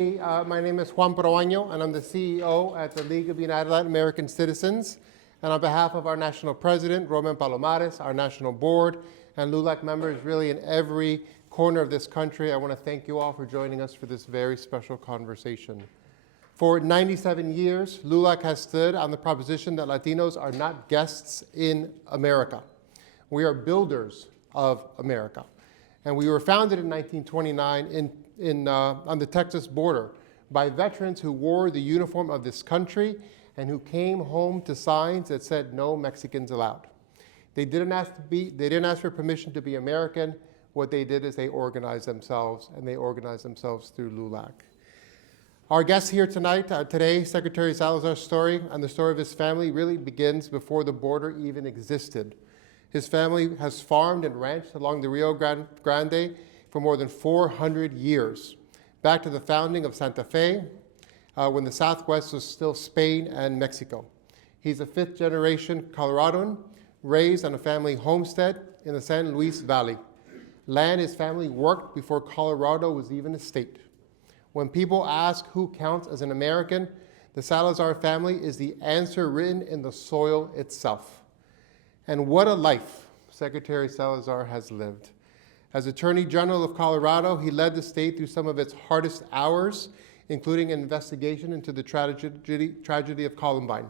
My name is Jun Proaño, and I'm the CEO at the League of United Latin American Citizens. And on behalf of our national president, Roman Palomares, our national board, and LULAC members really in every corner of this country, I want to thank you all for joining us for this very special conversation. For 97 years, LULAC has stood on the proposition that Latinos are not guests in America. We are builders of America. And we were founded in 1929 on the Texas border by veterans who wore the uniform of this country and who came home to signs that said no Mexicans allowed. They didn't ask for permission to be American. What they did is they organized themselves, and they organized themselves through LULAC. Our guest here today, Secretary Salazar's story and the story of his family really begins before the border even existed. His family has farmed and ranched along the Rio Grande for more than 400 years, back to the founding of Santa Fe, when the Southwest was still Spain and Mexico. He's a fifth-generation Coloradoan, raised on a family homestead in the San Luis Valley, land his family worked before Colorado was even a state. When people ask who counts as an American, the Salazar family is the answer written in the soil itself. And what a life Secretary Salazar has lived. As Attorney General of Colorado, he led the state through some of its hardest hours, including an investigation into the tragedy of Columbine,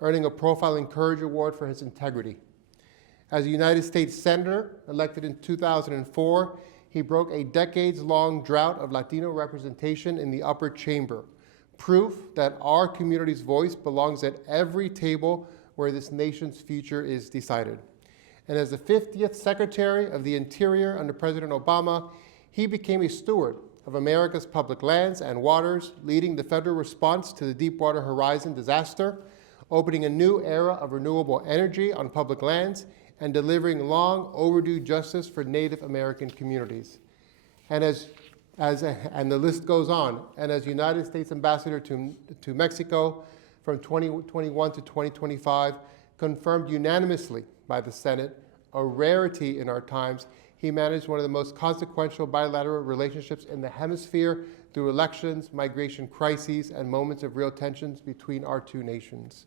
earning a Profile and Courage Award for his integrity. As a United States Senator, elected in 2004, he broke a decades-long drought of Latino representation in the upper chamber, proof that our community's voice belongs at every table where this nation's future is decided. And as the 50th Secretary of the Interior under President Obama, he became a steward of America's public lands and waters, leading the federal response to the Deepwater Horizon disaster, opening a new era of renewable energy on public lands, and delivering long overdue justice for Native American communities. And and the list goes on. And as United States Ambassador to Mexico from 2021 to 2025, confirmed unanimously by the Senate, a rarity in our times, he managed one of the most consequential bilateral relationships in the hemisphere through elections, migration crises, and moments of real tensions between our two nations.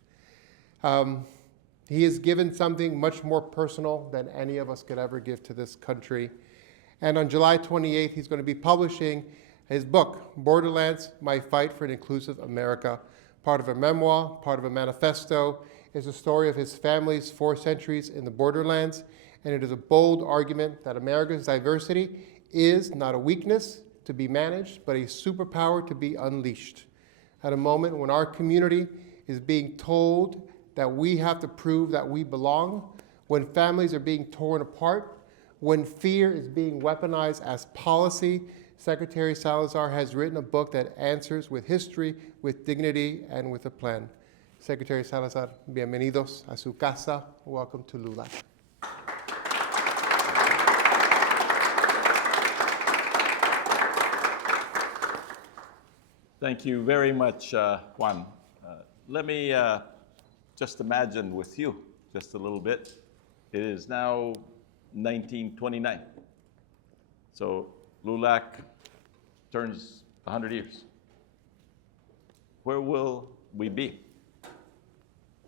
He has given something much more personal than any of us could ever give to this country. And on July 28th, he's going to be publishing his book, Borderlands, My Fight for an Inclusive America, part of a memoir, part of a manifesto. Is a story of his family's 4 centuries in the borderlands, and it is a bold argument that America's diversity is not a weakness to be managed, but a superpower to be unleashed. At a moment when our community is being told that we have to prove that we belong, when families are being torn apart, when fear is being weaponized as policy, Secretary Salazar has written a book that answers with history, with dignity, and with a plan. Secretary Salazar, bienvenidos a su casa. Welcome to LULAC. Thank you very much, Juan. Let me just imagine with you just a little bit. It is now 1929. So LULAC turns 100 years. Where will we be?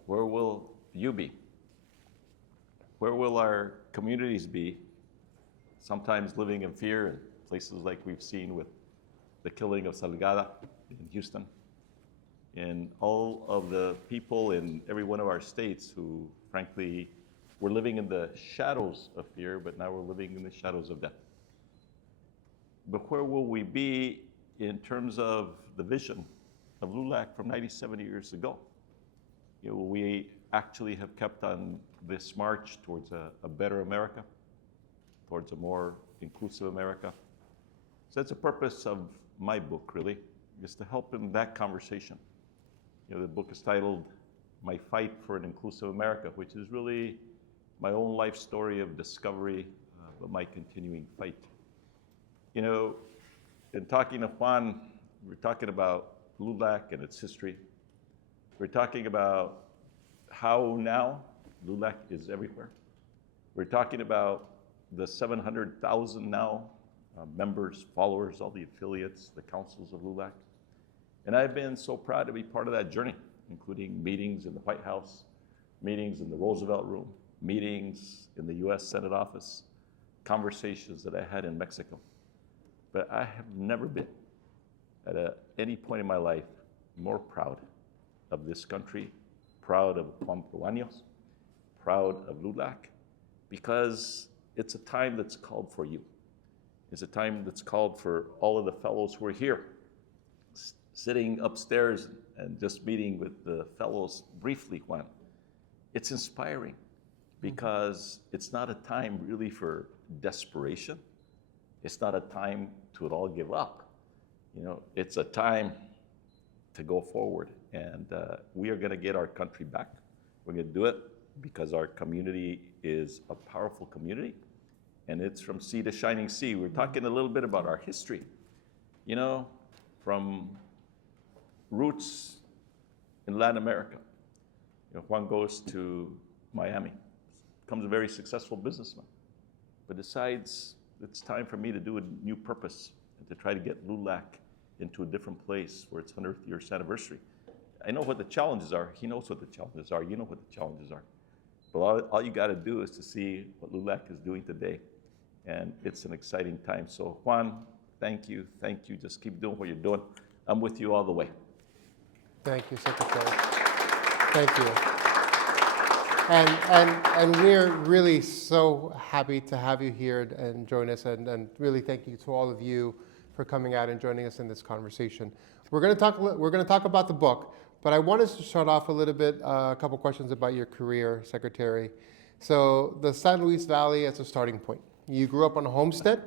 Where will you be? Where will our communities be? Sometimes living in fear in places like we've seen with the killing of Salgada in Houston, and all of the people in every one of our states who, frankly, were living in the shadows of fear, but now we're living in the shadows of death. But where will we be in terms of the vision of LULAC from 97 years ago? You know, we actually have kept on this march towards a better America, towards a more inclusive America. So that's the purpose of my book, really, is to help in that conversation. You know, the book is titled My Fight for an Inclusive America, which is really my own life story of discovery, but my continuing fight. You know, in talking to Juan, we're talking about LULAC and its history. We're talking about how now LULAC is everywhere. We're talking about the 700,000 now members, followers, all the affiliates, the councils of LULAC. And I've been so proud to be part of that journey, including meetings in the White House, meetings in the Roosevelt Room, meetings in the US Senate office, conversations that I had in Mexico. But I have never been, at any point in my life, more proud of this country, proud of Jun Proaño, proud of LULAC, because it's a time that's called for you. It's a time that's called for all of the fellows who are here, sitting upstairs and just meeting with the fellows briefly, Juan. It's inspiring because it's not a time really for desperation. It's not a time to at all give up. You know, it's a time to go forward, and we are going to get our country back. We're going to do it because our community is a powerful community, and it's from sea to shining sea. We're talking a little bit about our history. You know, from roots in Latin America. You know, Juan goes to Miami, becomes a very successful businessman, but decides it's time for me to do a new purpose and to try to get LULAC into a different place for its 100th year anniversary. I know what the challenges are. He knows what the challenges are. You know what the challenges are. But all you got to do is to see what LULAC is doing today, and it's an exciting time. So Juan, thank you. Thank you. Just keep doing what you're doing. I'm with you all the way. Thank you, Secretary. Thank you. And we're really so happy to have you here and join us, and really thank you to all of you for coming out and joining us in this conversation. We're going to talk about the book, but I wanted to start off a little bit, a couple questions about your career, Secretary. So the San Luis Valley as a starting point. You grew up on a homestead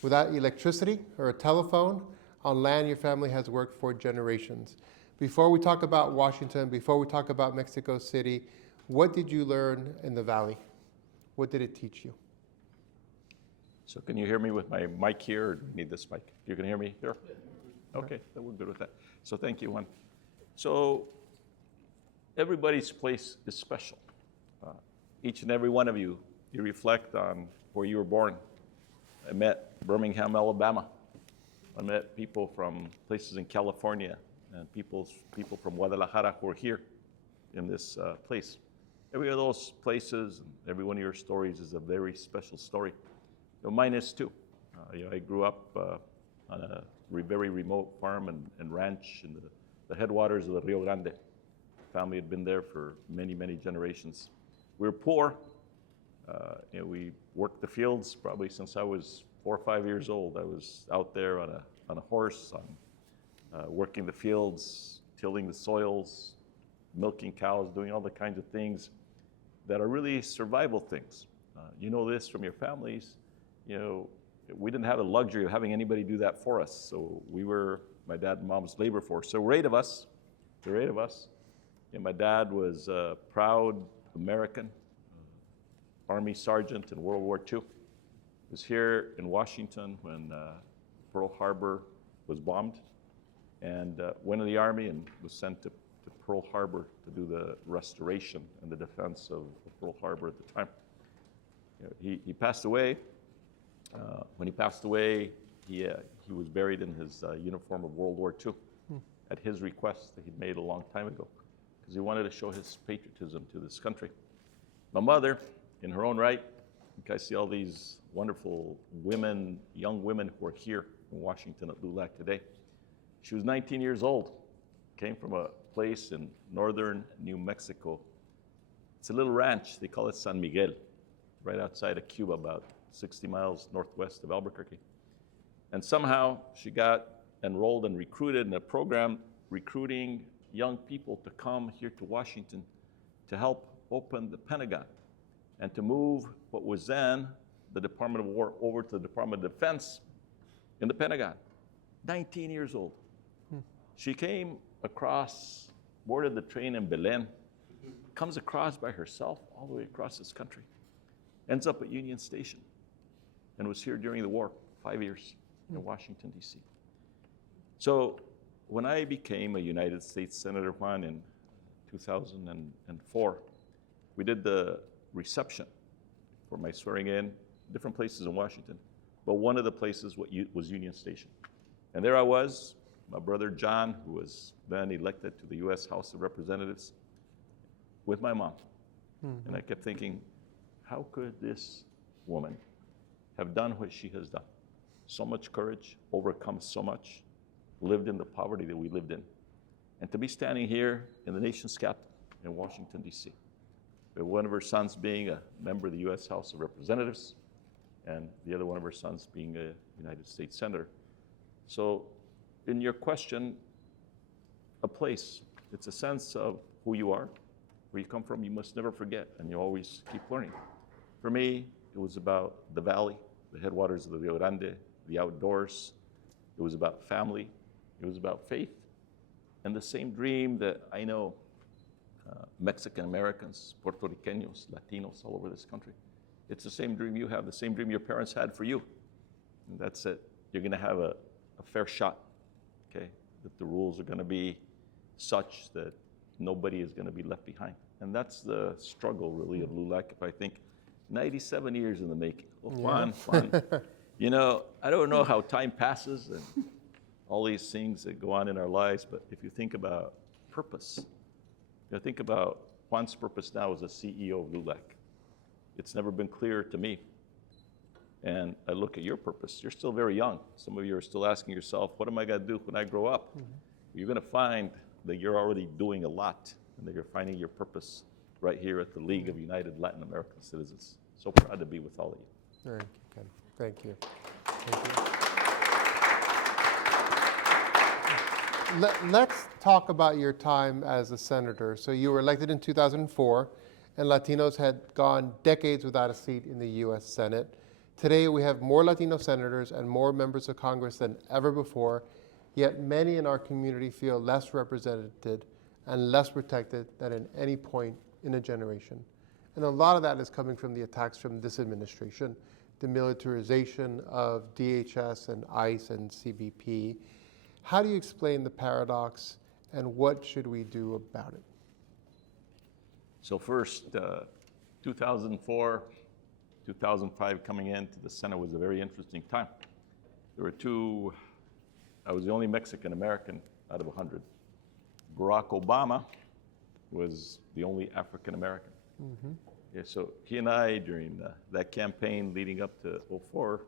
without electricity or a telephone, on land your family has worked for generations. Before we talk about Washington, before we talk about Mexico City, what did you learn in the Valley? What did it teach you? So can you hear me with my mic here, or do you need this mic? You can hear me here? Okay, then we're good with that. So thank you, Juan. So everybody's place is special. Each and every one of you, you reflect on where you were born. I met Birmingham, Alabama. I met people from places in California and people from Guadalajara who are here in this place. Every one of those places, every one of your stories is a very special story. You know, mine is too. I grew up on a very remote farm and ranch in the headwaters of the Rio Grande. Family had been there for many, many generations. We were poor. We worked the fields probably since I was 4 or 5 years old. I was out there on a horse, working the fields, tilling the soils, milking cows, doing all the kinds of things that are really survival things. You know this from your families. You know, we didn't have the luxury of having anybody do that for us. So we were my dad and mom's labor force. So there were 8 of us. And my dad was a proud American, Army sergeant in World War II. He was here in Washington when Pearl Harbor was bombed, and went in the Army and was sent to Pearl Harbor to do the restoration and the defense of Pearl Harbor at the time. You know, he passed away. When he passed away, he was buried in his uniform of World War II at his request that he'd made a long time ago, because he wanted to show his patriotism to this country. My mother, in her own right, you guys see all these wonderful women, young women who are here in Washington at LULAC today. She was 19 years old, came from a place in northern New Mexico. It's a little ranch, they call it San Miguel, right outside of Cuba, about 60 miles northwest of Albuquerque. And somehow she got enrolled and recruited in a program recruiting young people to come here to Washington to help open the Pentagon and to move what was then the Department of War over to the Department of Defense in the Pentagon. 19 years old. She came across, boarded the train in Belen, comes across by herself all the way across this country, ends up at Union Station, and was here during the war, 5 years in Washington, D.C. So when I became a United States Senator, Juan, in 2004, we did the reception for my swearing in, different places in Washington, but one of the places was Union Station. And there I was, my brother John, who was then elected to the US House of Representatives, with my mom. And I kept thinking, how could this woman have done what she has done? So much courage, overcome so much, lived in the poverty that we lived in. And to be standing here in the nation's capital in Washington, D.C., with one of her sons being a member of the U.S. House of Representatives, and the other one of her sons being a United States Senator. So in your question, a place, it's a sense of who you are, where you come from, you must never forget, and you always keep learning. For me, it was about the valley, the headwaters of the Rio Grande, the outdoors. It was about family. It was about faith. And the same dream that I know Mexican Americans, Puerto Ricanos, Latinos all over this country, it's the same dream you have, the same dream your parents had for you. And that's it. You're going to have a fair shot, okay? That the rules are going to be such that nobody is going to be left behind. And that's the struggle, really, of LULAC. If I think 97 years in the making. Oh, Juan. You know, I don't know how time passes and all these things that go on in our lives, but if you think about purpose, you think about Juan's purpose now as a CEO of LULAC. It's never been clearer to me. And I look at your purpose. You're still very young. Some of you are still asking yourself, what am I going to do when I grow up? You're going to find that you're already doing a lot and that you're finding your purpose right here at the League of United Latin American Citizens. So proud to be with all of you. Thank you, Ken. Thank you. Thank you. Let's talk about your time as a senator. So you were elected in 2004, and Latinos had gone decades without a seat in the U.S. Senate. Today, we have more Latino senators and more members of Congress than ever before, yet many in our community feel less represented and less protected than at any point in a generation. And a lot of that is coming from the attacks from this administration, the militarization of DHS and ICE and CBP. How do you explain the paradox, and what should we do about it? So first, 2004, 2005 coming into the Senate was a very interesting time. There were two, I was the only Mexican American out of 100. Barack Obama was the only African American. Yeah, so he and I, during that campaign leading up to 2004,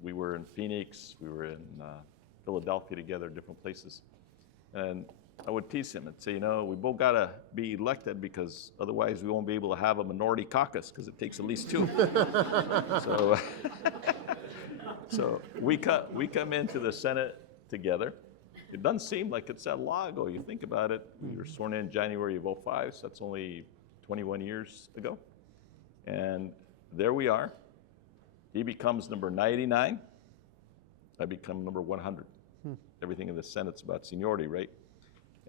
we were in Phoenix, we were in Philadelphia together, different places. And I would tease him and say, you know, we both gotta be elected because otherwise we won't be able to have a minority caucus because it takes at least two. So we come into the Senate together. It doesn't seem like it's that long ago. You think about it, we were sworn in January of 2005, so that's only 21 years ago. And there we are. He becomes number 99. I become number 100. Everything in the Senate's about seniority, right?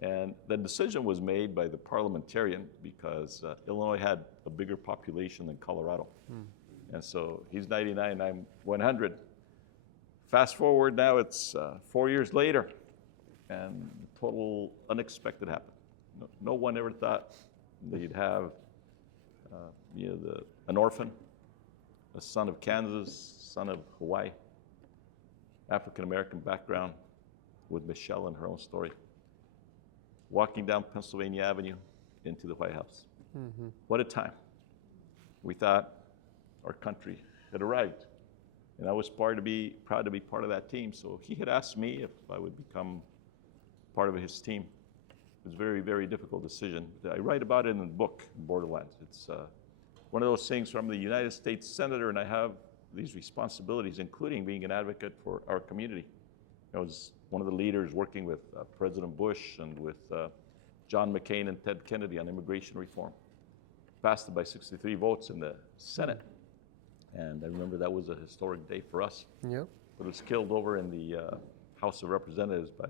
And the decision was made by the parliamentarian because Illinois had a bigger population than Colorado. And so he's 99, I'm 100. Fast forward now, it's 4 years later, and total unexpected happened. No one ever thought that you'd have an orphan, a son of Kansas, son of Hawaii, African-American background with Michelle and her own story, walking down Pennsylvania Avenue into the White House. What a time. We thought our country had arrived. And I was proud to be part of that team. So he had asked me if I would become part of his team. It was a very, very difficult decision. I write about it in the book, Borderlands. It's one of those things where I'm the United States Senator and I have these responsibilities, including being an advocate for our community. I was one of the leaders working with President Bush and with John McCain and Ted Kennedy on immigration reform. Passed it by 63 votes in the Senate. And I remember that was a historic day for us. Yep. But it was killed over in the House of Representatives by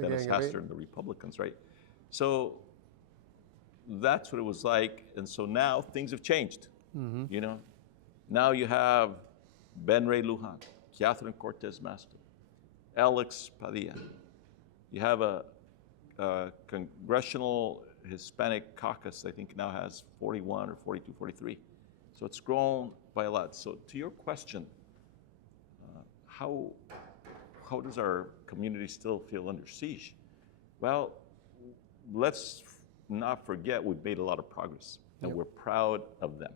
Dennis Hastert and the Republicans, right? So that's what it was like. And so now things have changed, you know? Now you have Ben Ray Lujan, Catherine Cortez Masto, Alex Padilla. You have a congressional Hispanic caucus, I think now has 41 or 42, 43. So it's grown by a lot. So to your question, how how does our community still feel under siege? Well, let's not forget we've made a lot of progress, and we're proud of them.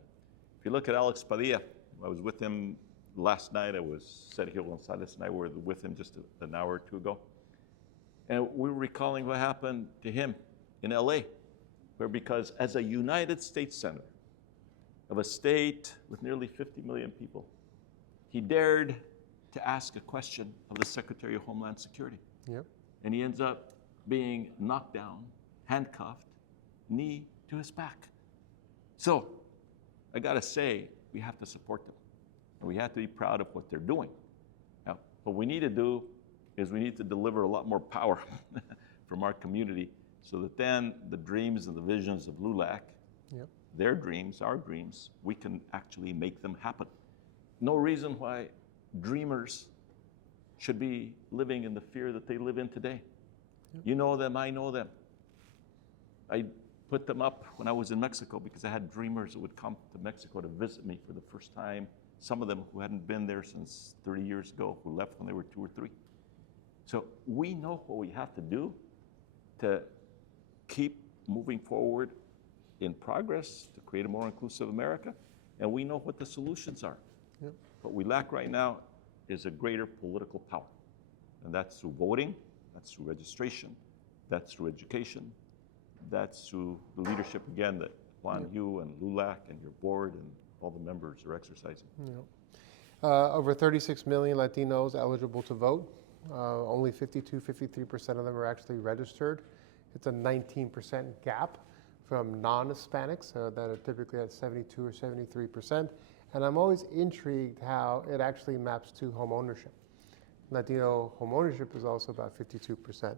If you look at Alex Padilla, I was with him last night. Sergio Gonzalez and I were with him just an hour or two ago. And we were recalling what happened to him in LA, where because as a United States Senator of a state with nearly 50 million people, he dared to ask a question of the Secretary of Homeland Security. Yep. And he ends up being knocked down, handcuffed, knee to his back. So I gotta say, we have to support them. And we have to be proud of what they're doing. Now, what we need to do is we need to deliver a lot more power from our community so that then the dreams and the visions of LULAC, their dreams, our dreams, we can actually make them happen. No reason why dreamers should be living in the fear that they live in today. You know them, I know them. I put them up when I was in Mexico because I had dreamers that would come to Mexico to visit me for the first time. Some of them who hadn't been there since 30 years ago, who left when they were 2 or 3. So we know what we have to do to keep moving forward in progress to create a more inclusive America, and we know what the solutions are. Yep. What we lack right now is a greater political power, and that's through voting, that's through registration, that's through education, that's through the leadership, again, that Juan, you and LULAC and your board and all the members are exercising. Over 36 million Latinos eligible to vote. Only 53% of them are actually registered. It's a 19% gap from non-Hispanics that are typically at 72 or 73%. And I'm always intrigued how it actually maps to home ownership. Latino home ownership is also about 52%.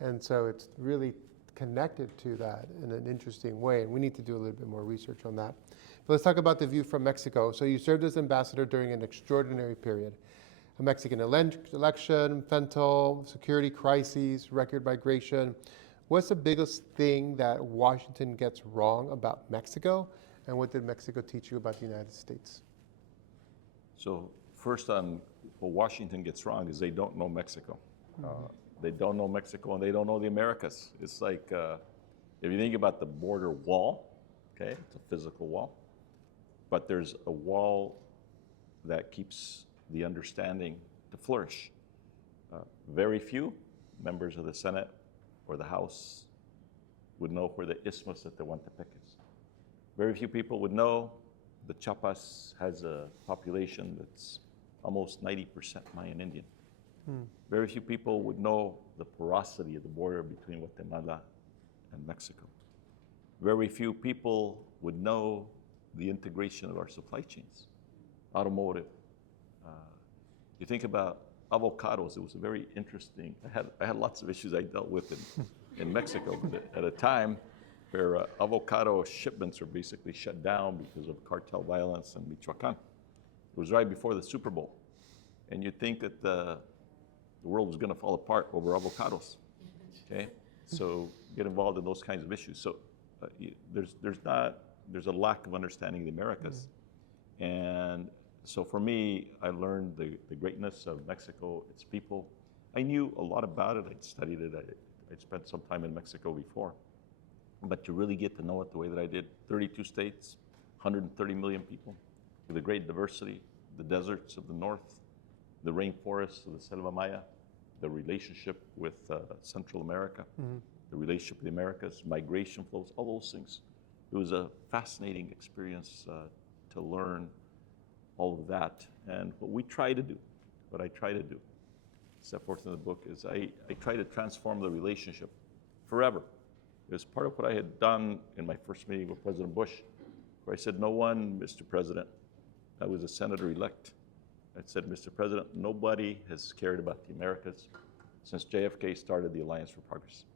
And so it's really connected to that in an interesting way. And we need to do a little bit more research on that. But let's talk about the view from Mexico. So you served as ambassador during an extraordinary period. A Mexican election, fentanyl, security crises, record migration. What's the biggest thing that Washington gets wrong about Mexico? And what did Mexico teach you about the United States? So first on what Washington gets wrong is they don't know Mexico. They don't know Mexico and they don't know the Americas. It's like, if you think about the border wall, okay, it's a physical wall, but there's a wall that keeps the understanding to flourish. Very few members of the Senate or the House would know where the isthmus at Tehuantepec is. Very few people would know that Chiapas has a population that's almost 90% Mayan Indian. Very few people would know the porosity of the border between Guatemala and Mexico. Very few people would know the integration of our supply chains, automotive. You think about avocados. It was a very interesting. I had lots of issues I dealt with in Mexico, but at a time where avocado shipments were basically shut down because of cartel violence in Michoacan. It was right before the Super Bowl, and you'd think that the world was going to fall apart over avocados. Okay, so get involved in those kinds of issues. So there's a lack of understanding of the Americas, and so for me, I learned the greatness of Mexico, its people. I knew a lot about it. I'd studied it. I'd spent some time in Mexico before. But to really get to know it the way that I did, 32 states, 130 million people, with a great diversity, the deserts of the north, the rainforests of the Selva Maya, the relationship with Central America, the relationship with the Americas, migration flows, all those things. It was a fascinating experience to learn all of that. And what I try to do, set forth in the book, is I try to transform the relationship forever. It was part of what I had done in my first meeting with President Bush, where I said, no one, Mr. President, I was a senator-elect. I said, Mr. President, nobody has cared about the Americas since JFK started the Alliance for Progress.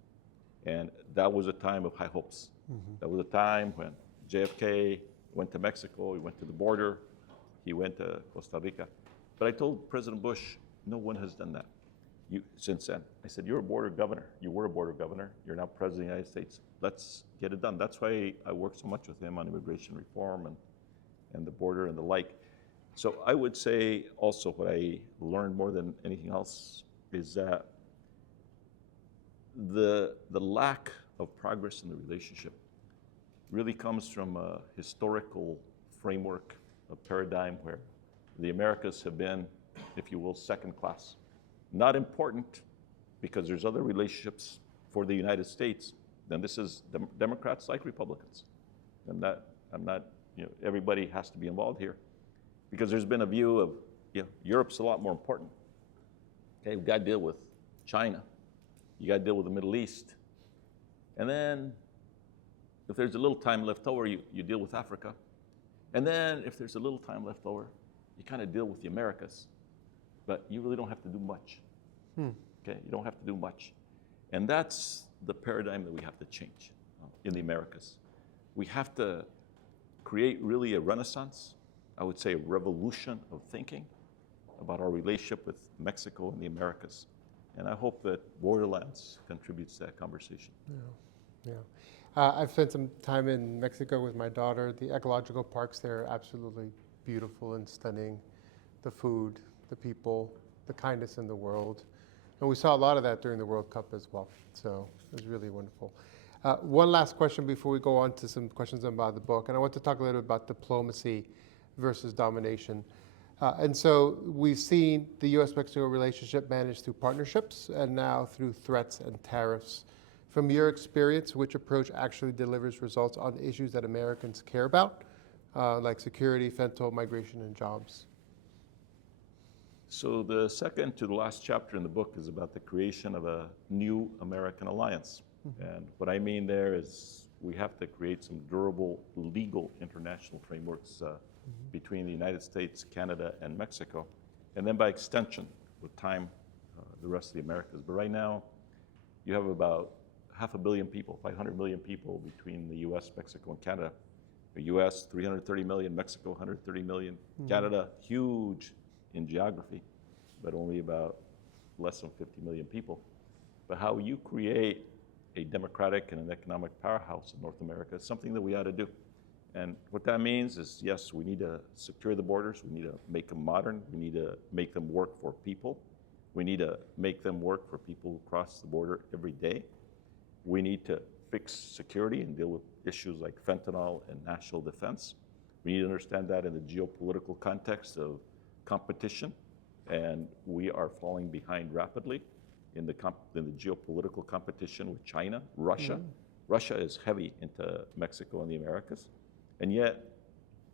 And that was a time of high hopes. That was a time when JFK went to Mexico, he went to the border, he went to Costa Rica. But I told President Bush, no one has done that since then. I said, you're a border governor. You were a border governor. You're now President of the United States. Let's get it done. That's why I worked so much with him on immigration reform and the border and the like. So I would say also what I learned more than anything else is that the lack of progress in the relationship really comes from a historical framework, a paradigm where the Americas have been, if you will, second class. Not important because there's other relationships for the United States. Then this is Democrats like Republicans. I'm not, everybody has to be involved here because there's been a view of, Europe's a lot more important. Okay, we've got to deal with China. You got to deal with the Middle East. And then if there's a little time left over, you deal with Africa. And then if there's a little time left over, you kind of deal with the Americas. But you really don't have to do much. Okay, you don't have to do much. And that's the paradigm that we have to change in the Americas. We have to create really a renaissance, I would say a revolution of thinking about our relationship with Mexico and the Americas. And I hope that Borderlands contributes to that conversation. Yeah. I've spent some time in Mexico with my daughter. The ecological parks there are absolutely beautiful and stunning. The food, the people, the kindness in the world. And we saw a lot of that during the World Cup as well. So it was really wonderful. One last question before we go on to some questions about the book. And I want to talk a little bit about diplomacy versus domination. And so we've seen the U.S.-Mexico relationship managed through partnerships and now through threats and tariffs. From your experience, which approach actually delivers results on issues that Americans care about, like security, fentanyl, migration, and jobs? So the second to the last chapter in the book is about the creation of a new American alliance. And what I mean there is we have to create some durable legal international frameworks between the United States, Canada, and Mexico. And then by extension, with time, the rest of the Americas. But right now, you have about 500 million people, 500 million people between the US, Mexico, and Canada. The US, 330 million, Mexico, 130 million. Canada, huge in geography, but only about less than 50 million people. But how you create a democratic and an economic powerhouse in North America is something that we ought to do. And what that means is, yes, we need to secure the borders. We need to make them modern. We need to make them work for people. We need to make them work for people who cross the border every day. We need to fix security and deal with issues like fentanyl and national defense. We need to understand that in the geopolitical context of competition, and we are falling behind rapidly in the geopolitical competition with China, Russia. Russia is heavy into Mexico and the Americas, and yet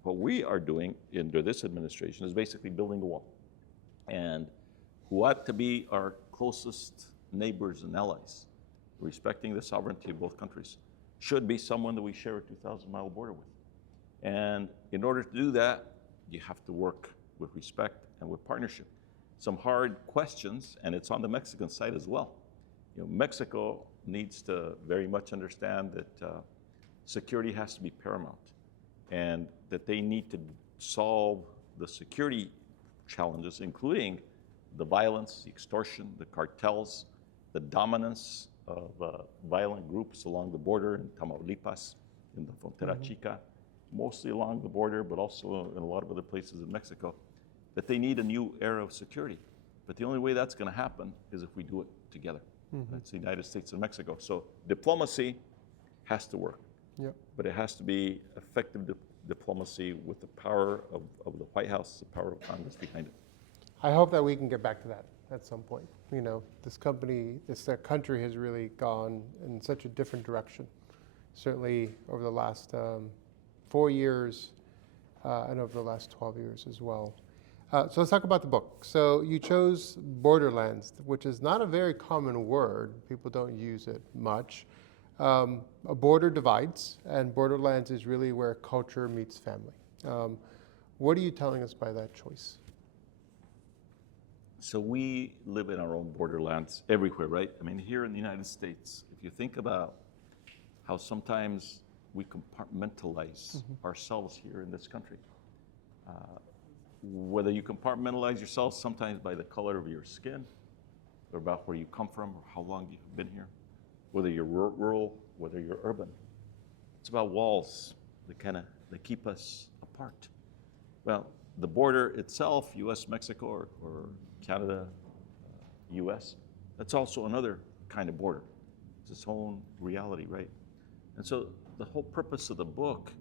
what we are doing under this administration is basically building a wall. And who ought to be our closest neighbors and allies, respecting the sovereignty of both countries, should be someone that we share a 2,000-mile border with. And in order to do that, you have to work with respect and with partnership. Some hard questions, and it's on the Mexican side as well. Mexico needs to very much understand that security has to be paramount, and that they need to solve the security challenges, including the violence, the extortion, the cartels, the dominance of violent groups along the border in Tamaulipas, in the Frontera Chica, mostly along the border, but also in a lot of other places in Mexico, that they need a new era of security. But the only way that's going to happen is if we do it together. That's the United States and Mexico. So diplomacy has to work, but it has to be effective diplomacy with the power of the White House, the power of Congress behind it. I hope that we can get back to that at some point. This country has really gone in such a different direction. Certainly over the last 4 years and over the last 12 years as well. So let's talk about the book. So you chose borderlands, which is not a very common word. People don't use it much. A border divides, and borderlands is really where culture meets family. What are you telling us by that choice? So we live in our own borderlands everywhere, right? I mean, here in the United States, if you think about how sometimes we compartmentalize ourselves here in this country, whether you compartmentalize yourself sometimes by the color of your skin, or about where you come from, or how long you've been here, whether you're rural, whether you're urban. It's about walls that keep us apart. Well, the border itself, U.S., Mexico, or Canada, US, that's also another kind of border. It's its own reality, right? And so the whole purpose of the book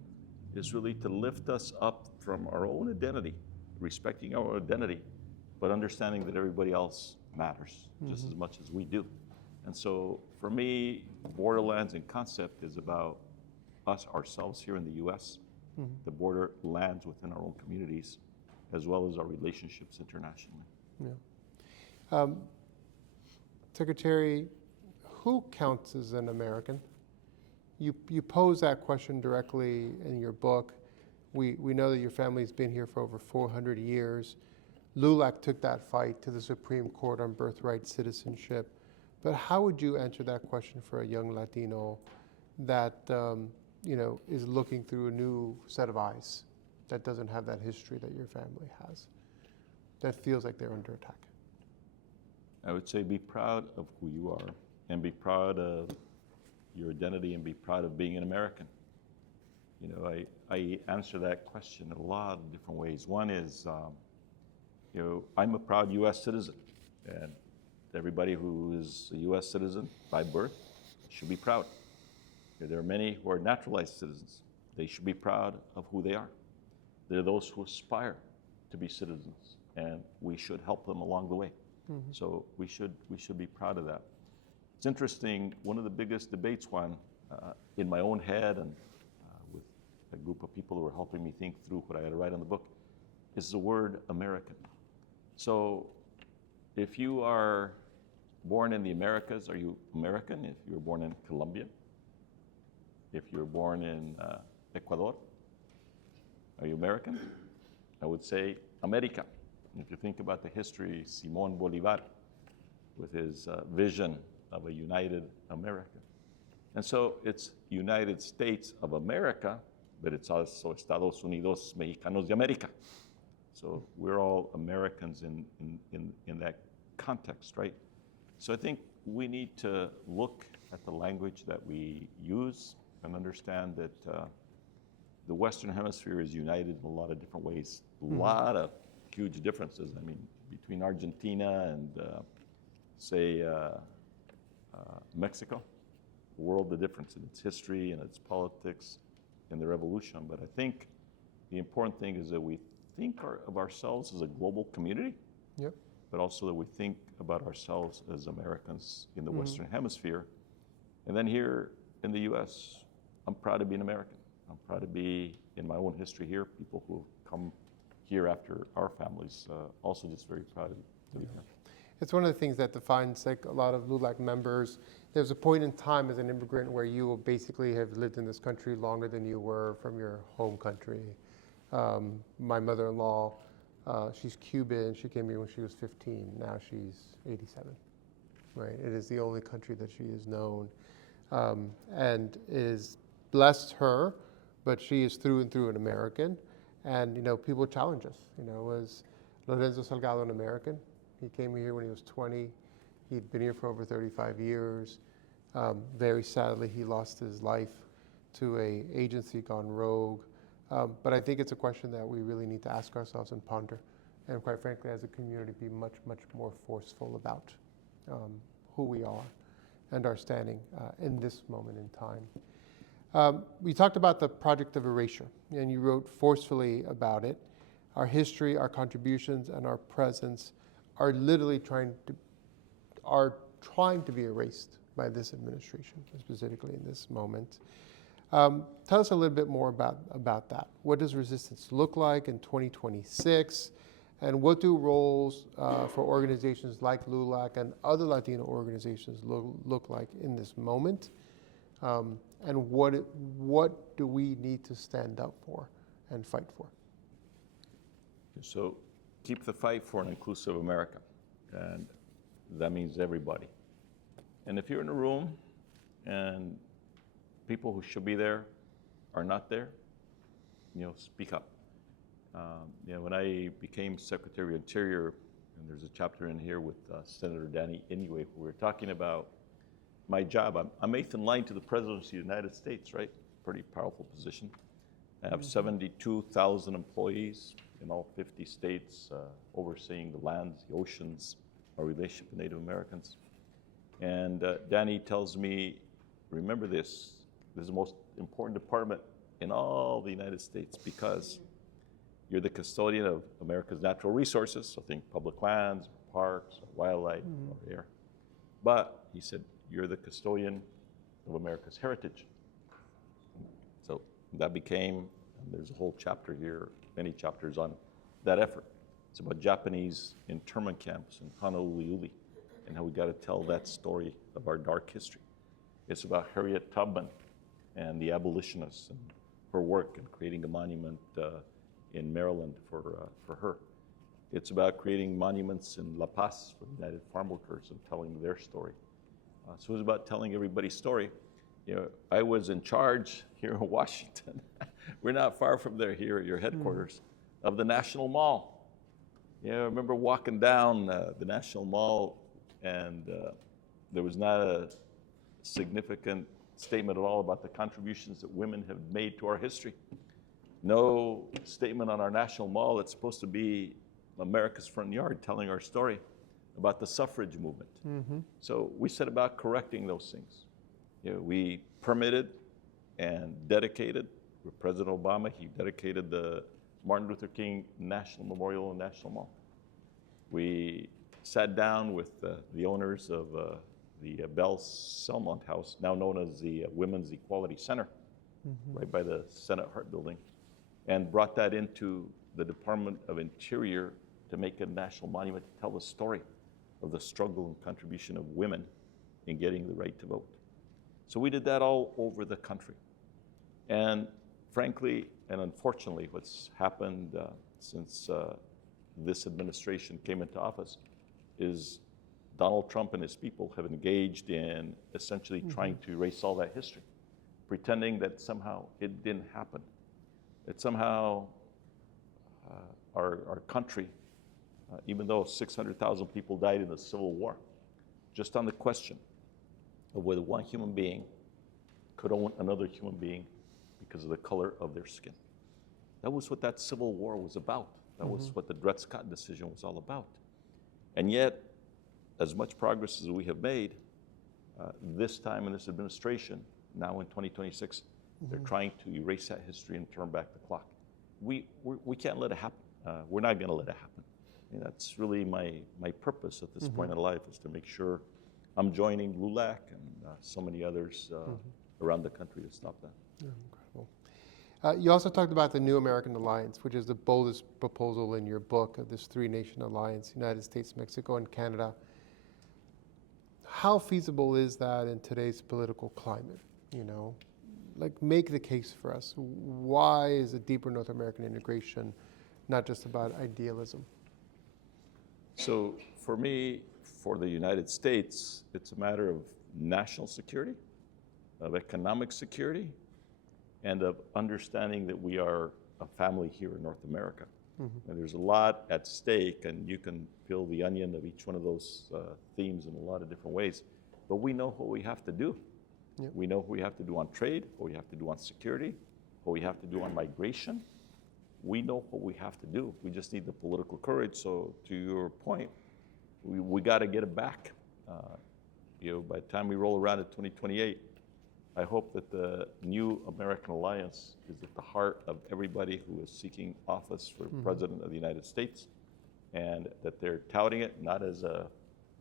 is really to lift us up from our own identity, respecting our identity, but understanding that everybody else matters just as much as we do. And so for me, borderlands in concept is about us, ourselves here in the US, the borderlands within our own communities, as well as our relationships internationally. Yeah. Secretary, who counts as an American? You pose that question directly in your book. We know that your family's been here for over 400 years. LULAC took that fight to the Supreme Court on birthright citizenship. But how would you answer that question for a young Latino that is looking through a new set of eyes, that doesn't have that history that your family has, that feels like they're under attack? I would say be proud of who you are and be proud of your identity and be proud of being an American. I answer that question in a lot of different ways. One is, I'm a proud U.S. citizen, and everybody who is a U.S. citizen by birth should be proud. There are many who are naturalized citizens. They should be proud of who they are. There are those who aspire to be citizens, and we should help them along the way. So we should be proud of that. It's interesting, one of the biggest debates, Juan, in my own head and with a group of people who were helping me think through what I had to write on the book, is the word American. So if you are born in the Americas, are you American? If you were born in Colombia? If you were born in Ecuador, are you American? I would say America. If you think about the history, Simón Bolívar, with his vision of a united America. And so it's United States of America, but it's also Estados Unidos Mexicanos de América. So we're all Americans in that context, right? So I think we need to look at the language that we use and understand that the Western Hemisphere is united in a lot of different ways. A lot of huge differences. I mean, between Argentina and, say, Mexico, world of difference in its history and its politics and the revolution. But I think the important thing is that we think of ourselves as a global community, but also that we think about ourselves as Americans in the Western Hemisphere. And then here in the US, I'm proud to be an American. I'm proud to be in my own history here, people who come here after our families, also just very proud to be here. It's one of the things that defines like a lot of LULAC members. There's a point in time as an immigrant where you will basically have lived in this country longer than you were from your home country. My mother-in-law, she's Cuban. She came here when she was 15. Now she's 87, right? It is the only country that she has known. And it is blessed her, but she is through and through an American. And, people challenge us. Was Lorenzo Salgado an American? He came here when he was 20. He'd been here for over 35 years. Very sadly, he lost his life to an agency gone rogue. But I think it's a question that we really need to ask ourselves and ponder. And quite frankly, as a community, be much, much more forceful about who we are and our standing in this moment in time. We talked about the project of erasure, and you wrote forcefully about it. Our history, our contributions, and our presence are literally trying to be erased by this administration, specifically in this moment. Tell us a little bit more about that. What does resistance look like in 2026? And what do roles for organizations like LULAC and other Latino organizations look like in this moment? And what do we need to stand up for and fight for? So keep the fight for an inclusive America. And that means everybody. And if you're in a room and people who should be there are not there, speak up. When I became Secretary of Interior, and there's a chapter in here with Senator Danny Inouye, we were talking about my job. I'm eighth in line to the presidency of the United States, right? Pretty powerful position. I have 72,000 employees in all 50 states, overseeing the lands, the oceans, our relationship with Native Americans. And Danny tells me, remember this is the most important department in all the United States because you're the custodian of America's natural resources, so think public lands, parks, wildlife, or air. But he said, you're the custodian of America's heritage. So that became, and there's a whole chapter here, many chapters on that effort. It's about Japanese internment camps in Honolulu and how we got to tell that story of our dark history. It's about Harriet Tubman and the abolitionists and her work in creating a monument in Maryland for her. It's about creating monuments in La Paz for the United Farm Workers and telling their story. So it was about telling everybody's story. You know, I was in charge here in Washington. We're not far from there here at your headquarters of the National Mall. You know, I remember walking down the National Mall and there was not a significant statement at all about the contributions that women have made to our history. No statement on our National Mall that's supposed to be America's front yard telling our story about the suffrage movement. So we set about correcting those things. You know, we permitted and dedicated, with President Obama, he dedicated the Martin Luther King National Memorial and National Mall. We sat down with the owners of the Bell Selmont House, now known as the Women's Equality Center, right by the Senate Hart Building, and brought that into the Department of Interior to make a national monument to tell the story of the struggle and contribution of women in getting the right to vote. So we did that all over the country. And frankly, and unfortunately, what's happened since this administration came into office is Donald Trump and his people have engaged in essentially trying to erase all that history, pretending that somehow it didn't happen, that somehow our country, even though 600,000 people died in the Civil War, just on the question of whether one human being could own another human being because of the color of their skin. That was what that Civil War was about. That was what the Dred Scott decision was all about. And yet, as much progress as we have made, this time in this administration, now in 2026, they're trying to erase that history and turn back the clock. We can't let it happen. We're not going to let it happen. And that's really my purpose at this point in life, is to make sure I'm joining LULAC and so many others around the country to stop that. Yeah, incredible. You also talked about the New American Alliance, which is the boldest proposal in your book of this three-nation alliance, United States, Mexico, and Canada. How feasible is that in today's political climate? You know, like, make the case for us. Why is a deeper North American integration not just about idealism? So for me, for the United States, it's a matter of national security, of economic security, and of understanding that we are a family here in North America. And there's a lot at stake, and you can peel the onion of each one of those themes in a lot of different ways. But we know what we have to do. Yep. We know what we have to do on trade, what we have to do on security, what we have to do on migration. We know what we have to do. We just need the political courage. So to your point, we got to get it back. You know, by the time we roll around at 2028, I hope that the New American Alliance is at the heart of everybody who is seeking office for President of the United States, and that they're touting it not as a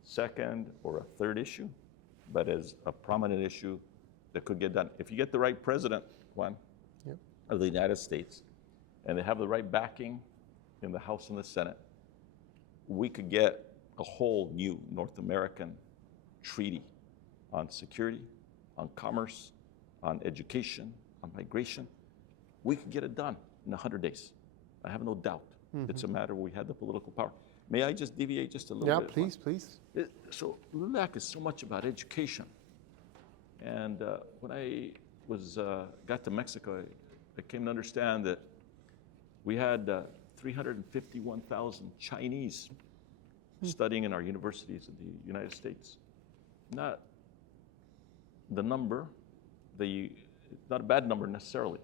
second or a third issue, but as a prominent issue that could get done. If you get the right president, Juan, of the United States, and they have the right backing in the House and the Senate, we could get a whole new North American treaty on security, on commerce, on education, on migration. We could get it done in 100 days. I have no doubt. It's a matter where we had the political power. May I just deviate just a little bit? Yeah, please, please. So LULAC is so much about education. And when I got to Mexico, I came to understand that we had 351,000 Chinese studying in our universities in the United States. Not the number, not a bad number necessarily.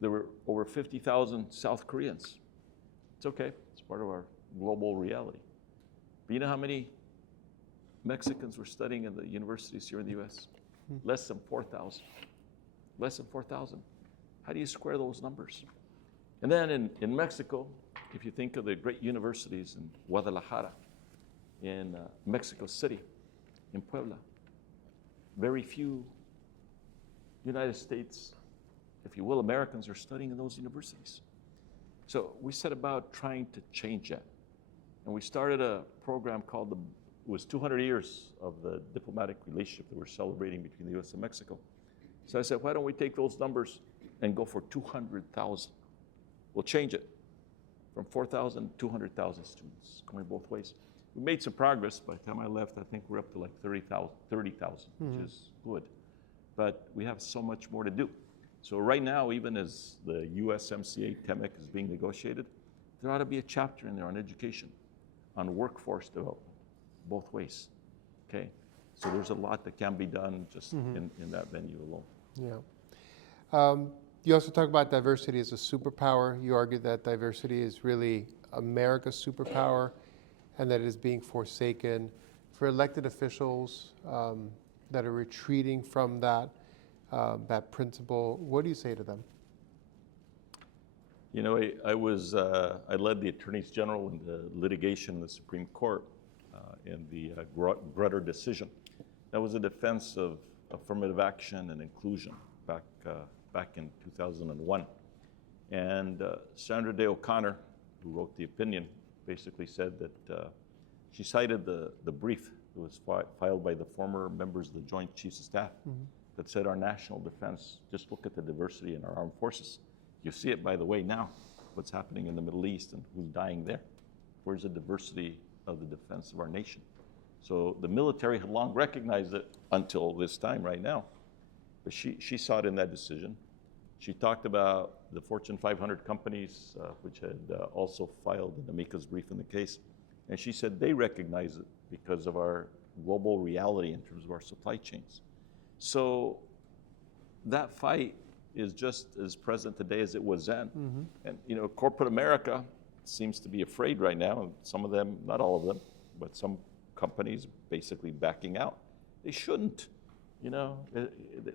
There were over 50,000 South Koreans. It's okay, it's part of our global reality. But you know how many Mexicans were studying in the universities here in the US? Less than 4,000. Less than 4,000. How do you square those numbers? And then in Mexico, if you think of the great universities in Guadalajara, in Mexico City, in Puebla, very few United States, if you will, Americans are studying in those universities. So we set about trying to change that. And we started a program called it was 200 years of the diplomatic relationship that we're celebrating between the US and Mexico. So I said, why don't we take those numbers and go for 200,000? We'll change it from 4,000 to 200,000 students, going both ways. We made some progress. By the time I left, I think we're up to like 30,000, which is good. But we have so much more to do. So right now, even as the USMCA TEMEC is being negotiated, there ought to be a chapter in there on education, on workforce development, both ways, okay? So there's a lot that can be done just in that venue alone. Yeah. You also talk about diversity as a superpower. You argue that diversity is really America's superpower and that it is being forsaken. For elected officials that are retreating from that principle, what do you say to them? You know, I led the attorneys general in the litigation in the Supreme Court in the Grutter decision. That was a defense of affirmative action and inclusion back in 2001. And Sandra Day O'Connor, who wrote the opinion, basically said that she cited the brief that was filed by the former members of the Joint Chiefs of Staff that said our national defense, just look at the diversity in our armed forces. You see it, by the way, now, what's happening in the Middle East and who's dying there. Where's the diversity of the defense of our nation? So the military had long recognized it until this time right now. But she saw it in that decision. She talked about the Fortune 500 companies, which had also filed an amicus brief in the case. And she said they recognize it because of our global reality in terms of our supply chains. So that fight is just as present today as it was then. And you know, corporate America seems to be afraid right now, and some of them, not all of them, but some companies basically backing out. They shouldn't. You know,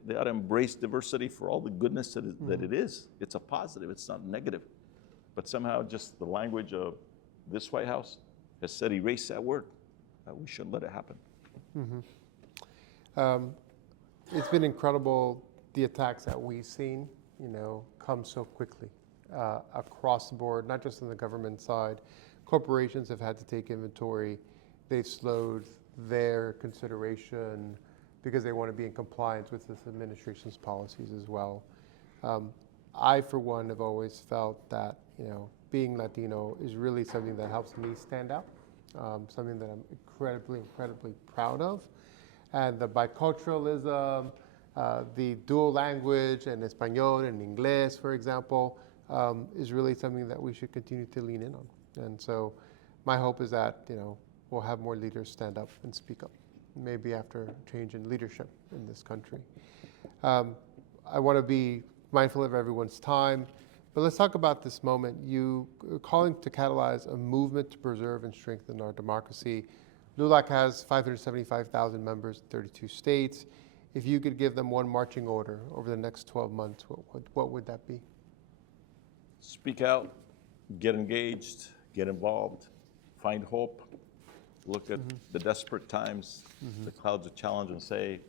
they ought to embrace diversity for all the goodness that it is. It's a positive, it's not negative. But somehow just the language of this White House has said erase that word. We shouldn't let it happen. It's been incredible, the attacks that we've seen, you know, come so quickly across the board, not just on the government side. Corporations have had to take inventory. They've slowed their consideration because they want to be in compliance with this administration's policies as well. I, for one, have always felt that, you know, being Latino is really something that helps me stand out, something that I'm incredibly, incredibly proud of. And the biculturalism, the dual language and Espanol and English, for example, is really something that we should continue to lean in on. And so my hope is that, you know, we'll have more leaders stand up and speak up, maybe after a change in leadership in this country. I want to be mindful of everyone's time, but let's talk about this moment. You are calling to catalyze a movement to preserve and strengthen our democracy. LULAC has 575,000 members in 32 states. If you could give them one marching order over the next 12 months, what would that be? Speak out, get engaged, get involved, find hope, look at the desperate times, the clouds of challenge, and say,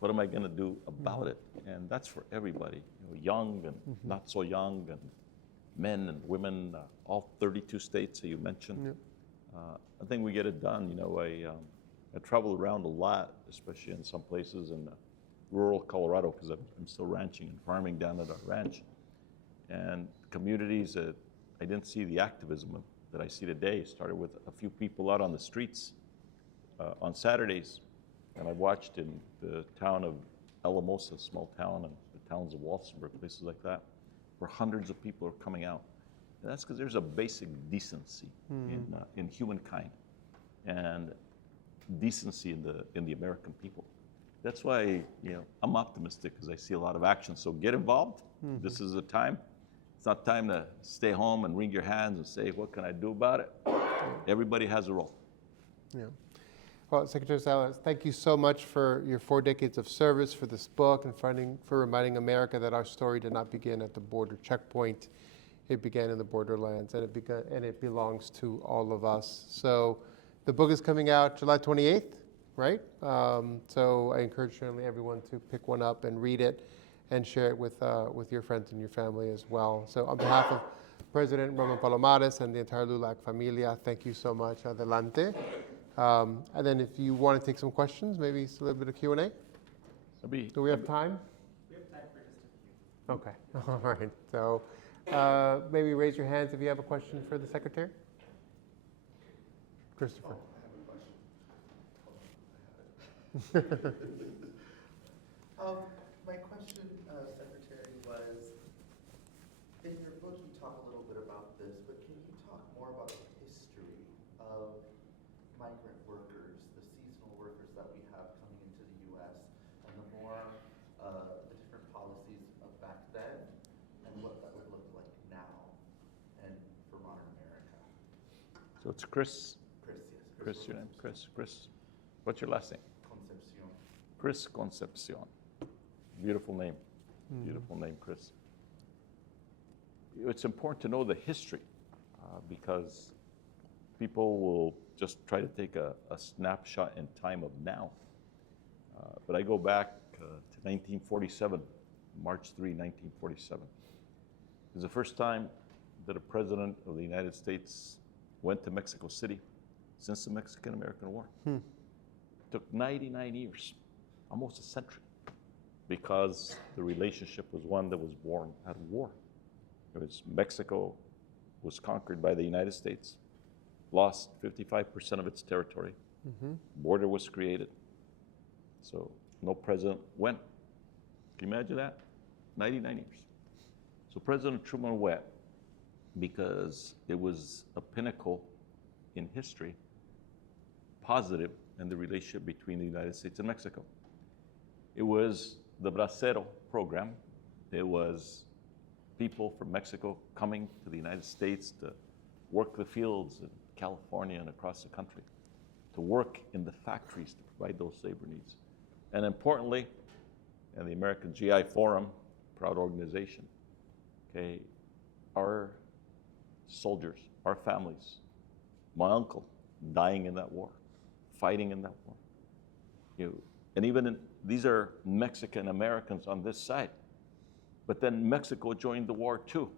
what am I going to do about it? And that's for everybody, you know, young and not so young, and men and women, all 32 states that you mentioned. I think we get it done. You know, I travel around a lot, especially in some places in rural Colorado, because I'm still ranching and farming down at our ranch. And communities that I didn't see the activism that I see today started with a few people out on the streets on Saturdays. And I watched in the town of Alamosa, a small town, and the towns of Walsenburg, places like that, where hundreds of people are coming out. And that's because there's a basic decency in humankind and decency in the American people. That's why, you know, I'm optimistic because I see a lot of action. So get involved. This is the time. It's not time to stay home and wring your hands and say, what can I do about it? Everybody has a role. Yeah. Well, Secretary Salazar, thank you so much for your 4 decades of service, for this book, and for reminding America that our story did not begin at the border checkpoint. It began in the borderlands, and it belongs to all of us. So the book is coming out July 28th, right? So I encourage certainly everyone to pick one up and read it and share it with your friends and your family as well. So on behalf of President Roman Palomares and the entire LULAC familia, thank you so much. Adelante. And then if you want to take some questions, maybe it's a little bit of Q&A. Do we have time? We have time for just a few. Okay, all right. So maybe raise your hands if you have a question for the Secretary. Christopher. My question, Secretary, was, in your book you talk a little bit about this, but can you talk more about the history of migrant workers, the seasonal workers that we have coming into the U.S., and the different policies of back then, and what that would look like now, and for modern America? So it's Chris. Chris, yes. Chris, your name? Chris. What's your last name? Concepcion. Chris Concepcion. Beautiful name. Beautiful name, Chris. It's important to know the history because people will just try to take a snapshot in time of now. But I go back to 1947, March 3, 1947. It was the first time that a president of the United States went to Mexico City since the Mexican-American War. It took 99 years, almost a century, because the relationship was one that was born out of war. It was Mexico was conquered by the United States, lost 55% of its territory, border was created, so no president went. Can you imagine that? 99 years. So President Truman went because it was a pinnacle in history, positive in the relationship between the United States and Mexico. It was the Bracero program. It was people from Mexico coming to the United States to work the fields in California and across the country, to work in the factories to provide those labor needs. And importantly, and the American GI Forum, proud organization, okay, our soldiers, our families, my uncle dying in that war, fighting in that war. And even these are Mexican Americans on this side. But then Mexico joined the war too.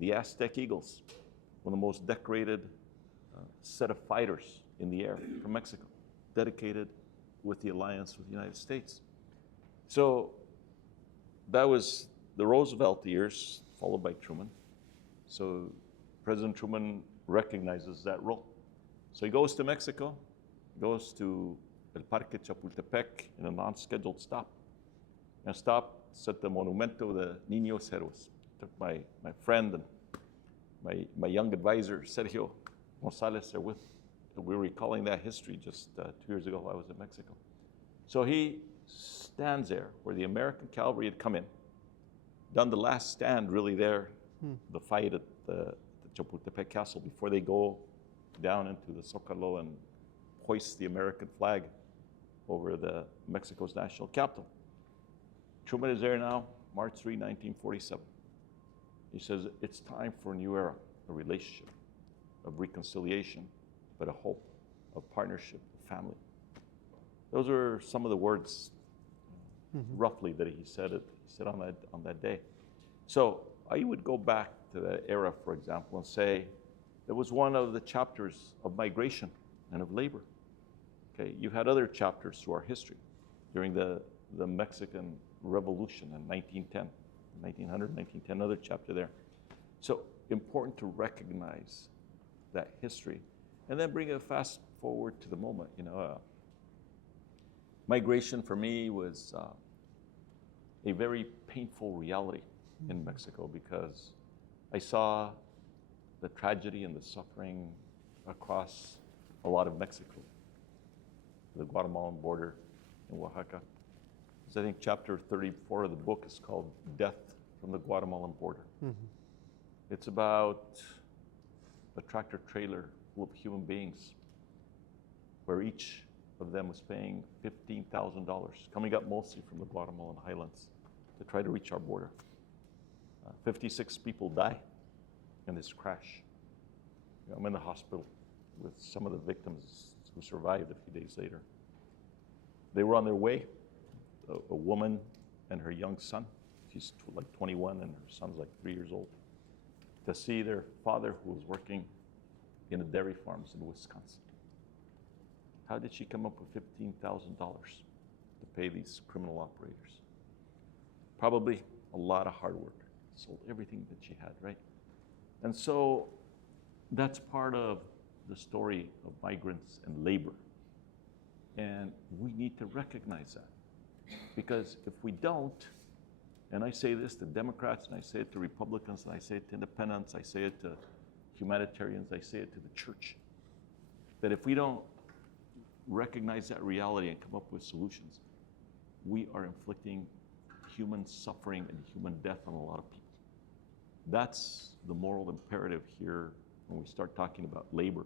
The Aztec Eagles, one of the most decorated set of fighters in the air from Mexico, dedicated with the alliance with the United States. So that was the Roosevelt years, followed by Truman. So President Truman recognizes that role. So he goes to Mexico, goes to El Parque Chapultepec in a non-scheduled stop. And stopped at the Monumento de Niños Héroes. Took my friend and my young advisor, Sergio Gonzalez, there with. We were recalling that history just 2 years ago while I was in Mexico. So he stands there where the American cavalry had come in, done the last stand really there, the fight at the Chapultepec Castle before they go down into the Zócalo and hoist the American flag over the Mexico's national capital. Truman is there now, March 3, 1947. He says, it's time for a new era, a relationship of reconciliation, but a hope of partnership, of family. Those are some of the words, roughly, that he said on that day. So I would go back to that era, for example, and say, it was one of the chapters of migration and of labor. Okay, you had other chapters through our history during the Mexican Revolution in 1910, 1900, 1910, another chapter there. So important to recognize that history and then bring it fast forward to the moment. Migration for me was a very painful reality in Mexico because I saw the tragedy and the suffering across a lot of Mexico, the Guatemalan border in Oaxaca. I think chapter 34 of the book is called Death from the Guatemalan Border. It's about a tractor trailer full of human beings where each of them was paying $15,000, coming up mostly from the Guatemalan highlands to try to reach our border. 56 people die in this crash. I'm in the hospital with some of the victims who survived a few days later. They were on their way, a woman and her young son. She's like 21 and her son's like 3 years old, to see their father, who was working in the dairy farms in Wisconsin. How did she come up with $15,000 to pay these criminal operators? Probably a lot of hard work. Sold everything that she had, right? And so that's part of the story of migrants and labor. And we need to recognize that. Because if we don't, and I say this to Democrats, and I say it to Republicans, and I say it to independents, I say it to humanitarians, I say it to the church, that if we don't recognize that reality and come up with solutions, we are inflicting human suffering and human death on a lot of people. That's the moral imperative here when we start talking about labor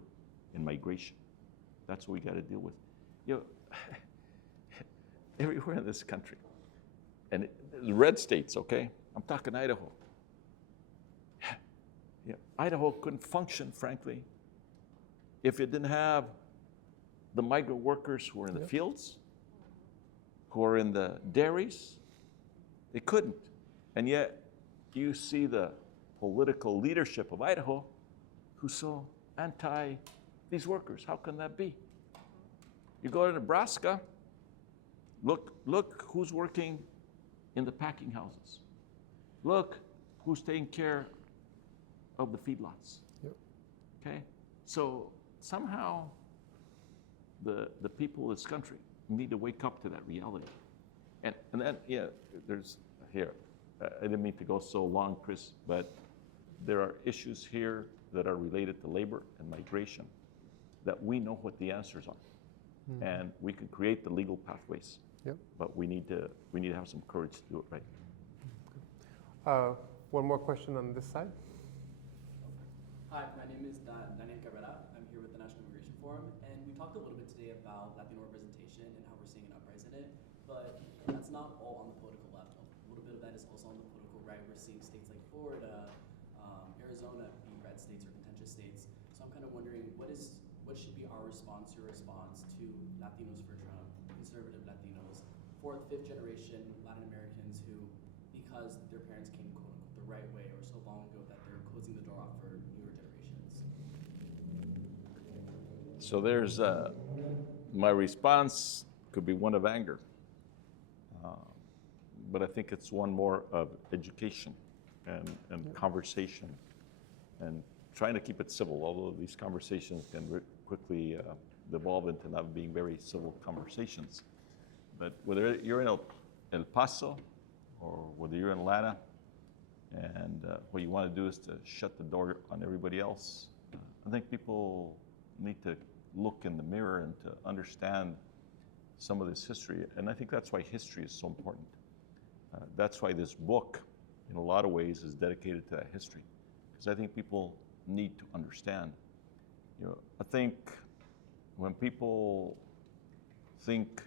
and migration. That's what we got to deal with. You know, everywhere in this country, and the red states, okay? I'm talking Idaho. Yeah, Idaho couldn't function, frankly, if it didn't have the migrant workers who are in the fields, who are in the dairies. It couldn't. And yet, you see the political leadership of Idaho who's so anti these workers. How can that be? You go to Nebraska, look who's working in the packing houses. Look who's taking care of the feedlots. Yep. Okay? So somehow the people of this country need to wake up to that reality. And then, yeah, there's here, I didn't mean to go so long, Chris, but there are issues here that are related to labor and migration that we know what the answers are. And we can create the legal pathways. Yep. But we need to have some courage to do it right. One more question on this side. Hi, my name is Daniel Cabrera. I'm here with the National Immigration Forum, and we talked a little bit today about Latino representation and how we're seeing an uprise in it, but that's not all on the political left. A little bit of that is also on the political right. We're seeing states like Florida, Arizona being red states or contentious states. So I'm kind of wondering, what should be our response, your response to Latinos for Trump, conservative Latinos, fourth, fifth generation Latin Americans who, because their parents came quote unquote the right way or so long ago that they're closing the door off for newer generations? So there's my response could be one of anger, but I think it's one more of education and conversation and trying to keep it civil, although these conversations can quickly devolve into not being very civil conversations. But whether you're in El Paso or whether you're in Atlanta and what you want to do is to shut the door on everybody else, I think people need to look in the mirror and to understand some of this history. And I think that's why history is so important. That's why this book, in a lot of ways, is dedicated to that history. Because I think people need to understand. You know, I think when people think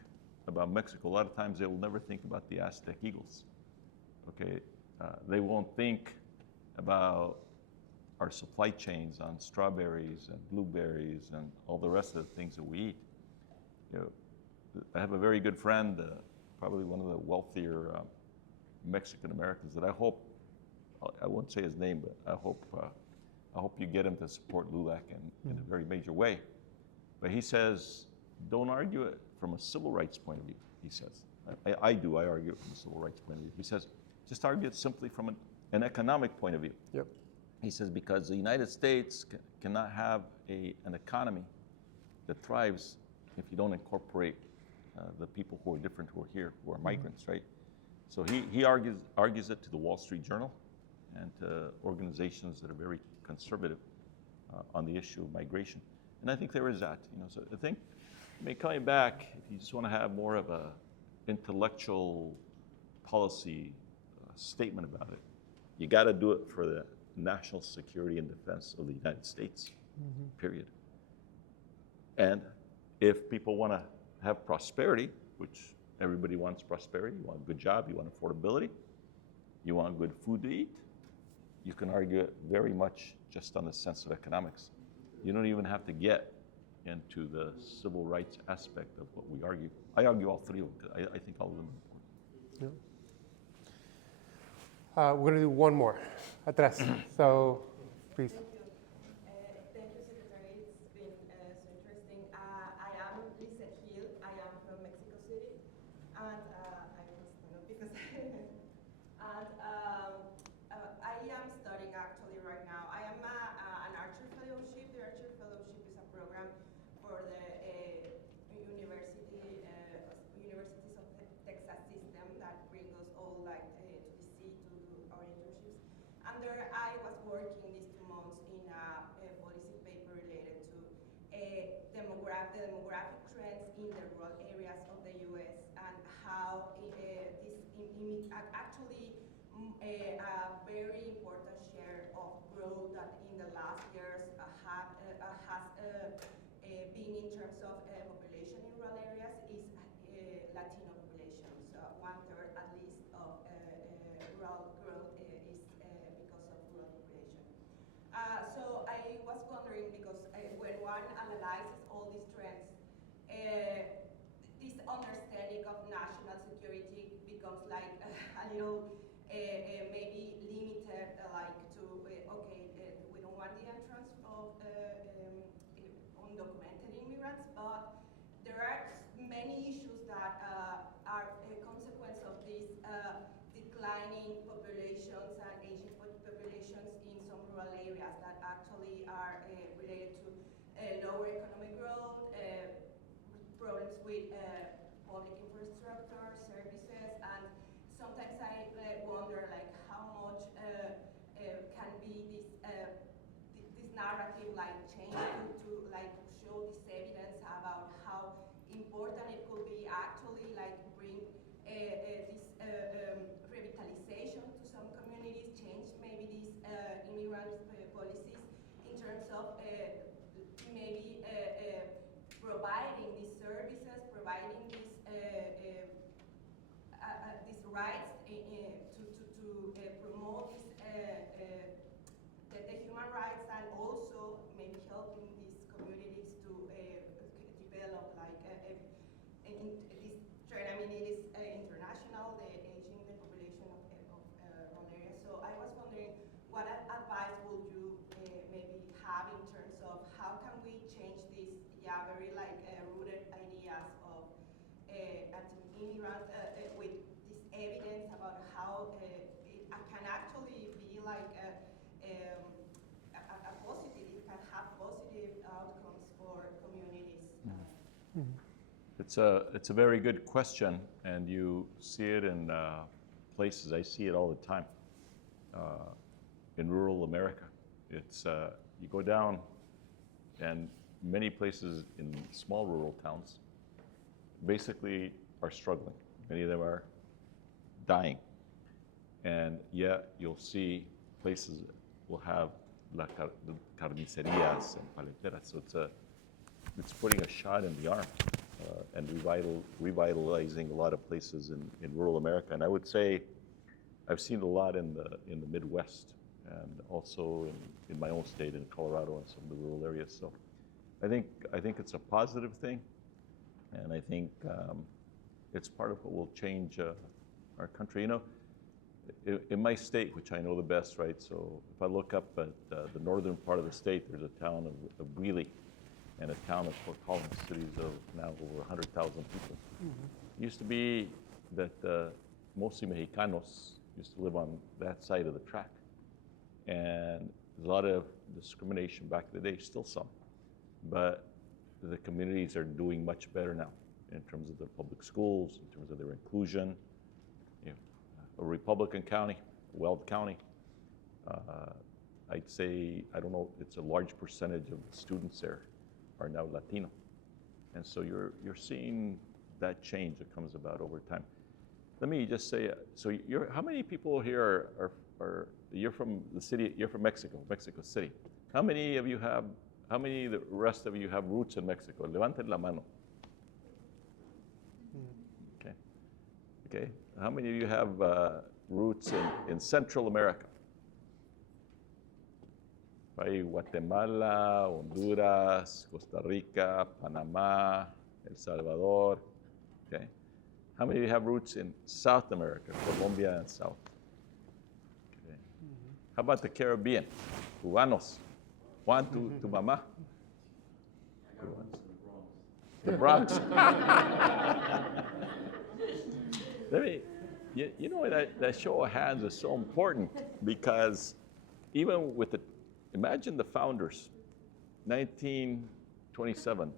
about Mexico, a lot of times they will never think about the Aztec eagles. Okay, they won't think about our supply chains on strawberries and blueberries and all the rest of the things that we eat. You know, I have a very good friend, probably one of the wealthier Mexican Americans that I hope, I won't say his name, but I hope you get him to support LULAC in a very major way. But he says, don't argue it from a civil rights point of view, he says. I argue it from a civil rights point of view. He says, just argue it simply from an economic point of view. Yep. He says, because the United States cannot have an economy that thrives if you don't incorporate the people who are different, who are here, who are migrants, right? So he argues it to the Wall Street Journal and to organizations that are very conservative on the issue of migration. And I think there is that, you know, so I think, coming back, if you just want to have more of a intellectual policy statement about it, you got to do it for the national security and defense of the United States, period. And If people want to have prosperity, which everybody wants prosperity, you want a good job, you want affordability, you want good food to eat, you can argue it very much just on the sense of economics. You don't even have to get into the civil rights aspect of what we argue. I argue all three of them, 'cause I think all of them are important. Yeah. We're going to do one more. Atrás. So, please. Thank you. Thank you, Secretary. It's been so interesting. I am Lizette Hill. I am from Mexico City. And I will stand up because I am studying actually right now. I am an Archer Fellowship. The Archer Fellowship is a program for the universities of the Texas system that bring us all like to DC to do our internships. And there I was working these 2 months in a policy paper related to the demographic trends in the rural areas of the U.S. and how actually a very important share of growth that in the last years has been in terms of population in rural areas is Latino population. So 1/3 at least of rural growth is because of rural population. So I was wondering because when one analyzes all these trends, this understanding of national security becomes like a little maybe limited, like to okay, we don't want the entrance of undocumented immigrants, but there are many issues that are a consequence of these declining populations and aging populations in some rural areas that actually are related to lower economic growth, problems with public infrastructure, services, and sometimes I wonder like how much can be this narrative like change to like show this evidence about how important it could be actually like bring this revitalization to some communities, change maybe these immigrant policies in terms of maybe providing these services, providing these rights to promote the human rights and also maybe helping these communities to develop like this trend. I mean, it is international, the aging the population of rural areas. So I was wondering, what advice would you maybe have in terms of how can we change these, very like rooted ideas of anti-immigrant with this evidence about how it can actually be like a positive, it can have positive outcomes for communities. It's a very good question, and you see it in places. I see it all the time in rural America. It's you go down, and many places in small rural towns basically are struggling. Many of them are dying, and yet you'll see places that will have la carnicerias and paleteras. So it's putting a shot in the arm and revitalizing a lot of places in rural America. And I would say I've seen a lot in the Midwest and also in my own state in Colorado and some of the rural areas. So I think it's a positive thing, and I think it's part of what will change our country. You know, in my state, which I know the best, right? So if I look up at the northern part of the state, there's a town of Greeley and a town of Fort Collins, cities of now over 100,000 people. It used to be that mostly Mexicanos used to live on that side of the track. And there's a lot of discrimination back in the day, still some. But the communities are doing much better now in terms of their public schools, in terms of their inclusion. You know, a Republican county, Weld County, I'd say, I don't know, it's a large percentage of the students there are now Latino. And so you're seeing that change that comes about over time. Let me just say, so how many people here are you're from the city, you're from Mexico City. How many of you have how many of the rest of you have roots in Mexico? Levanten la mano. Okay. Okay. How many of you have roots in Central America? Hay Guatemala, Honduras, Costa Rica, Panamá, El Salvador. Okay. How many of you have roots in South America, Colombia and South? Okay. How about the Caribbean? Cubanos. Juan, tu mamá? The Bronx. You know, that show of hands is so important because even with imagine the founders, 1927,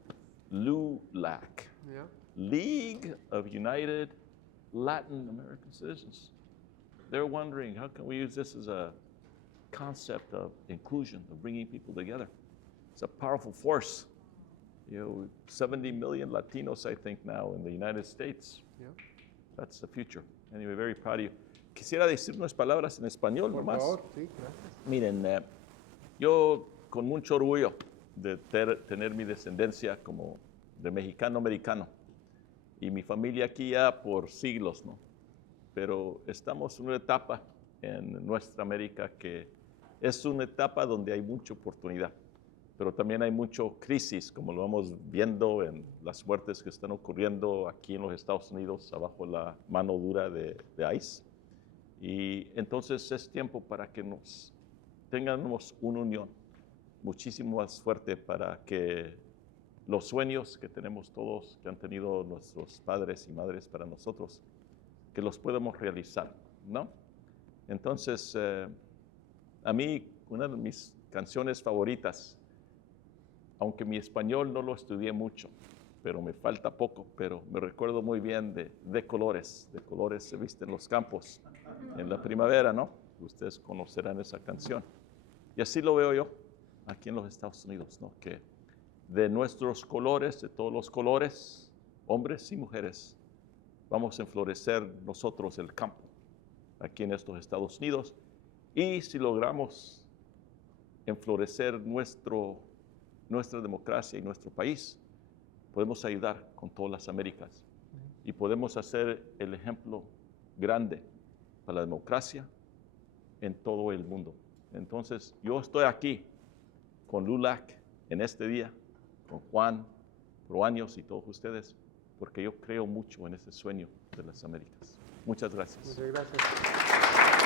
LULAC, Yeah. League of United Latin American Citizens. They're wondering, how can we use this as a concept of inclusion, of bringing people together? It's a powerful force. You know, 70 million Latinos, I think, now in the United States. Yeah. That's the future. Anyway, very proud of you. Quisiera decir unas palabras en español Por nomás. favor, sí, gracias. Miren, yo con mucho orgullo de tener mi descendencia como de mexicano-americano y mi familia aquí ya por siglos, ¿no? Pero estamos en una etapa en nuestra América que es una etapa donde hay mucha oportunidad, pero también hay mucha crisis, como lo vamos viendo en las muertes que están ocurriendo aquí en los Estados Unidos, abajo la mano dura de ICE. Y entonces es tiempo para que tengamos una unión muchísimo más fuerte para que los sueños que tenemos todos, que han tenido nuestros padres y madres para nosotros, que los podamos realizar, ¿no? Entonces, a mí, una de mis canciones favoritas, aunque mi español no lo estudié mucho, pero me falta poco, pero me recuerdo muy bien de colores se visten los campos en la primavera, ¿no? Ustedes conocerán esa canción. Y así lo veo yo aquí en los Estados Unidos, ¿no? Que de nuestros colores, de todos los colores, hombres y mujeres, vamos a enflorecer nosotros el campo aquí en estos Estados Unidos. Y si logramos enflorecer nuestra democracia y nuestro país, podemos ayudar con todas las Américas y podemos hacer el ejemplo grande para la democracia en todo el mundo. Entonces, yo estoy aquí con LULAC en este día, con Jun Proaño y todos ustedes, porque yo creo mucho en ese sueño de las Américas. Muchas gracias. Muchas gracias.